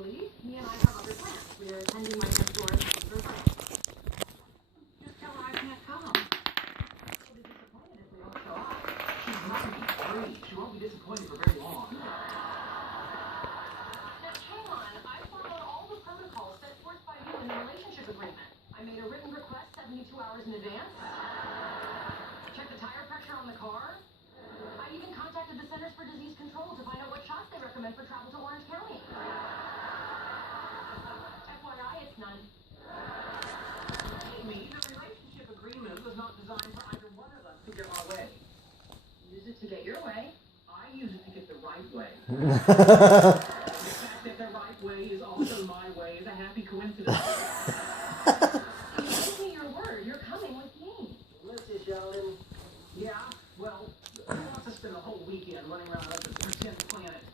leave. Me and I have other plans. We're attending my next door's birthday. Just tell her I can't come. She'll be disappointed if we don't show up. She's not to be free. She won't be disappointed for very long. Now, hang on. I followed all the protocols set forth by you in the relationship agreement. I made a written request 72 hours in advance. Check the tire pressure on the car. I even contacted the Centers for Disease Control to find out what shots they recommend for travel to Orange County. FYI, it's none. Amy, the relationship agreement was not designed for either one of us to get our way. Use it to get your way. I use it to get the right way. The fact that the right way is also my way is a happy coincidence. You gave me your word. You're coming with me. Mrs. Sheldon. Yeah, well, who wants to spend the whole weekend running around like a